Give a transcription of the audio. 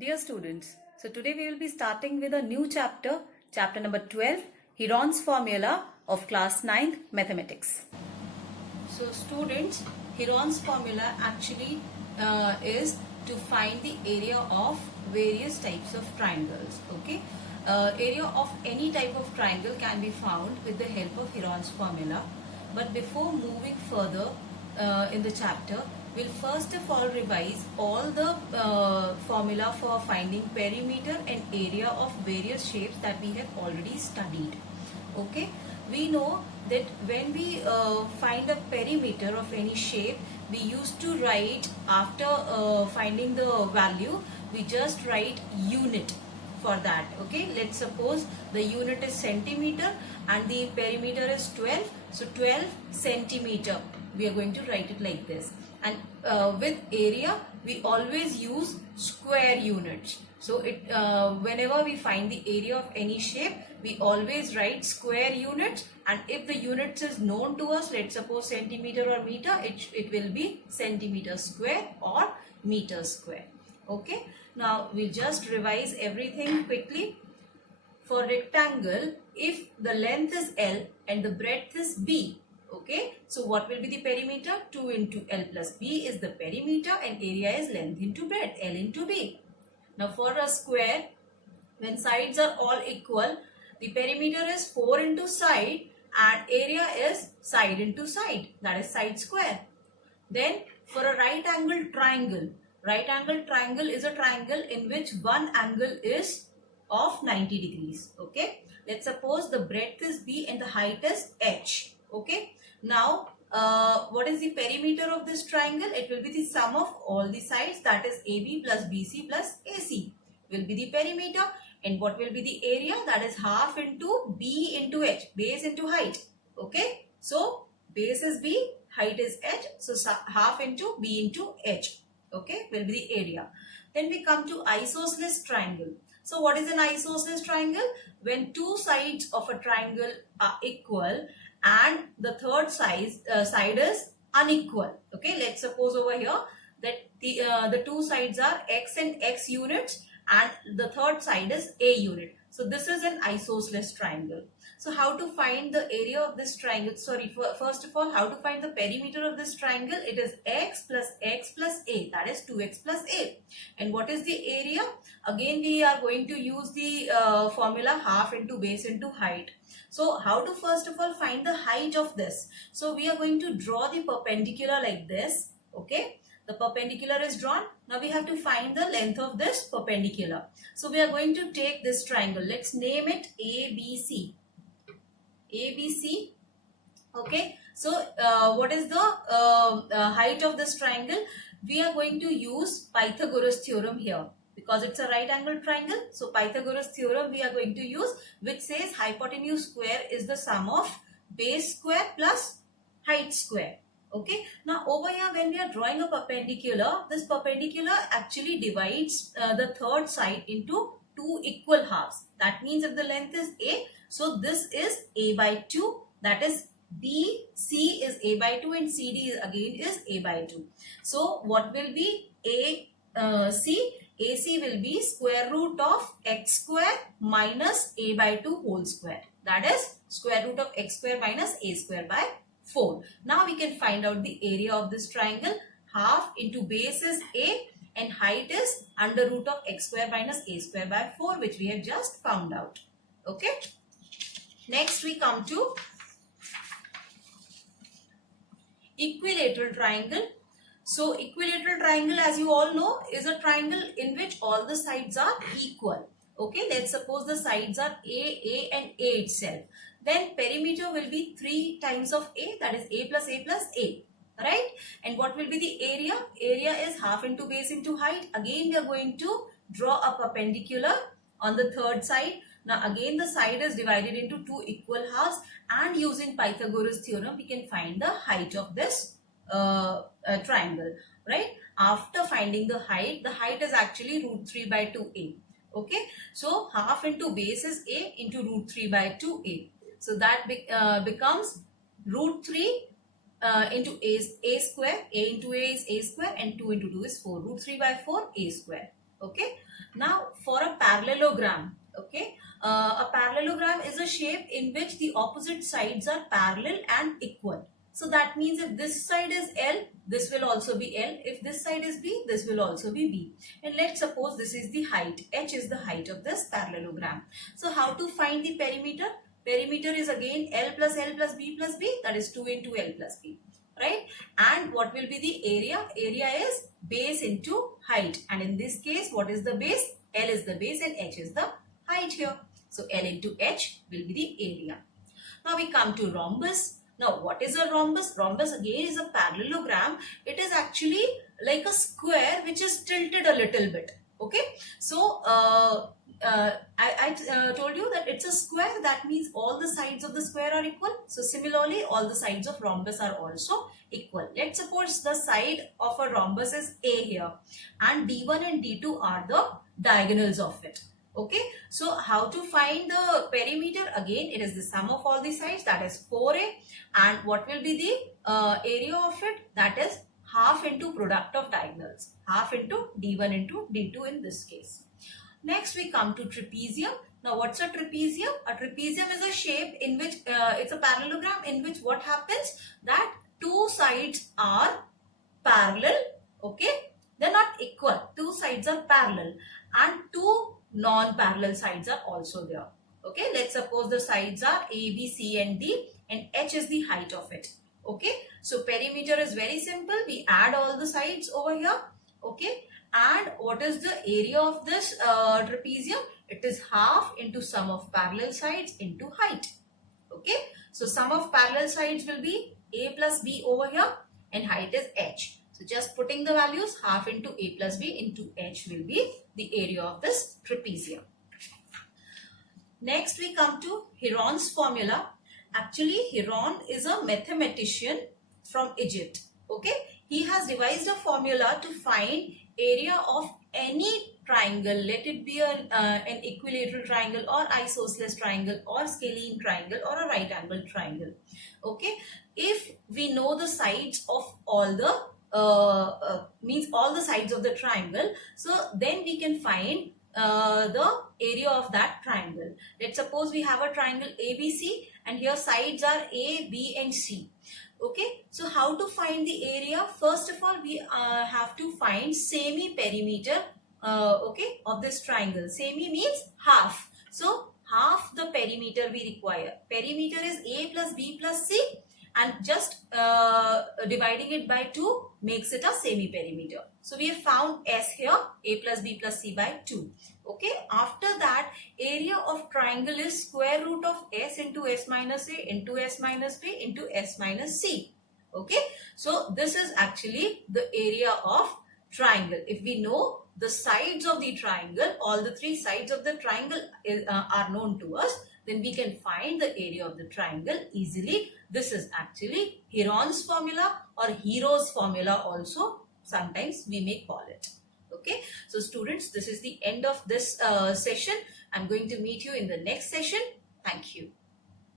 Dear students, so today we will be starting with a new chapter, chapter number 12, Herons Formula of class 9th Mathematics. So students, Herons Formula actually is to find the area of various types of triangles. Okay, area of any type of triangle can be found with the help of Herons Formula. But before moving further in the chapter, we'll first of all revise all the formula for finding perimeter and area of various shapes that we have already studied. Okay, we know that when we find the perimeter of any shape, we used to write after finding the value, we just write unit for that. Okay, let's suppose the unit is centimeter and the perimeter is 12, so 12 centimeter we are going to write it like this. And with area we always use square units. So whenever we find the area of any shape, we always write square units, and if the units is known to us, let's suppose centimeter or meter, it will be centimeter square or meter square. Okay, now we'll just revise everything quickly. For rectangle, if the length is L and the breadth is B, okay, so what will be the perimeter? 2 into L plus B is the perimeter, and area is length into breadth, L into B. Now for a square, when sides are all equal, the perimeter is 4 into side and area is side into side, that is side square. Then for a right angled triangle is a triangle in which one angle is of 90 degrees. Okay, let's suppose the breadth is B and the height is H. Okay, now what is the perimeter of this triangle? It will be the sum of all the sides, that is AB plus BC plus AC will be the perimeter. And what will be the area? That is half into B into H, base into height. Okay, so base is B, height is H, so half into B into H. Okay, will be the area. Then we come to isosceles triangle. So what is an isosceles triangle? When two sides of a triangle are equal and the third side is unequal. Okay, let's suppose over here that the two sides are x and x units and the third side is a unit. So this is an isosceles triangle. So how to find the area of this triangle? First of all, how to find the perimeter of this triangle? It is x plus a, that is 2x plus a. And what is the area? Again we are going to use the formula half into base into height. So how to first of all find the height of this? So we are going to draw the perpendicular like this. Okay, the perpendicular is drawn. Now we have to find the length of this perpendicular. So we are going to take this triangle. Let's name it ABC. ABC. Okay, so what is the height of this triangle? We are going to use Pythagoras theorem here because it's a right angle triangle. So Pythagoras theorem we are going to use, which says hypotenuse square is the sum of base square plus height square. Okay, now over here when we are drawing a perpendicular, this perpendicular actually divides the third side into two equal halves. That means if the length is A, so this is A by 2, that is BC is A by 2 and CD again is A by 2. So what will be AC? AC will be square root of x square minus A by 2 whole square. That is square root of x square minus A square by 4. Now we can find out the area of this triangle. Half into base is A and height is under root of x square minus A square by 4, which we have just found out. Okay. Next we come to equilateral triangle. So equilateral triangle, as you all know, is a triangle in which all the sides are equal. Okay, let's suppose the sides are A and A itself. Then perimeter will be 3 times of A, that is A plus A, right? And what will be the area? Area is half into base into height. Again we are going to draw a perpendicular on the third side. Now again the side is divided into two equal halves, and using Pythagoras theorem we can find the height of this triangle, right? After finding the height is actually root 3 by 2a. Okay, so half into base is A into root 3 by 2a. So that becomes root 3 into a square. A into a is a square and 2 into 2 is 4. Root 3 by 4 a square. Okay. Now for a parallelogram, okay, a parallelogram is a shape in which the opposite sides are parallel and equal. So that means if this side is L, this will also be L. If this side is B, this will also be B. And let's suppose this is the height. H is the height of this parallelogram. So how to find the perimeter? Perimeter is again L plus B plus B, that is 2 into L plus B. Right? And what will be the area? Area is base into height. And in this case, what is the base? L is the base and H is the height here. So L into H will be the area. Now we come to rhombus. Now what is a rhombus? Rhombus again is a parallelogram. It is actually like a square which is tilted a little bit. Okay. So I told you that it's a square. That means all the sides of the square are equal. So similarly, all the sides of rhombus are also equal. Let's suppose the side of a rhombus is A here, and D1 and D2 are the diagonals of it. Okay, so how to find the perimeter? Again, it is the sum of all the sides, that is 4A, and what will be the area of it? That is half into product of diagonals, half into D1 into D2 in this case. Next we come to trapezium. Now what's a trapezium? A trapezium is a shape in which it's a parallelogram in which what happens? That two sides are parallel, okay? They're not equal. Two sides are parallel and two non-parallel sides are also there. Okay, let's suppose the sides are A, B, C and D and H is the height of it. Okay, so perimeter is very simple. We add all the sides over here. Okay, and what is the area of this trapezium? It is half into sum of parallel sides into height. Okay, so sum of parallel sides will be A plus B over here and height is H. So just putting the values, half into A plus B into H will be the area of this trapezium. Next we come to Heron's formula. Actually, Heron is a mathematician from Egypt. Okay, he has devised a formula to find area of any triangle. Let it be an equilateral triangle or isosceles triangle or scalene triangle or a right angle triangle. Okay, if we know the sides of all the means all the sides of the triangle, so then we can find the area of that triangle. Let's suppose we have a triangle ABC and here sides are A, B and C. Okay, so how to find the area? First of all, we have to find semi-perimeter okay, of this triangle. Semi means half. So half the perimeter we require. Perimeter is A plus B plus C, and just dividing it by 2 makes it a semi-perimeter. So we have found S here, A plus B plus C by 2. Okay, after that, area of triangle is square root of S into S minus A into S minus B into S minus C. Okay, so this is actually the area of triangle. If we know the sides of the triangle, all the 3 sides of the triangle are known to us, then we can find the area of the triangle easily. This is actually Heron's formula or Hero's formula also, sometimes we may call it. Okay, so students, this is the end of this session. I'm going to meet you in the next session. Thank you.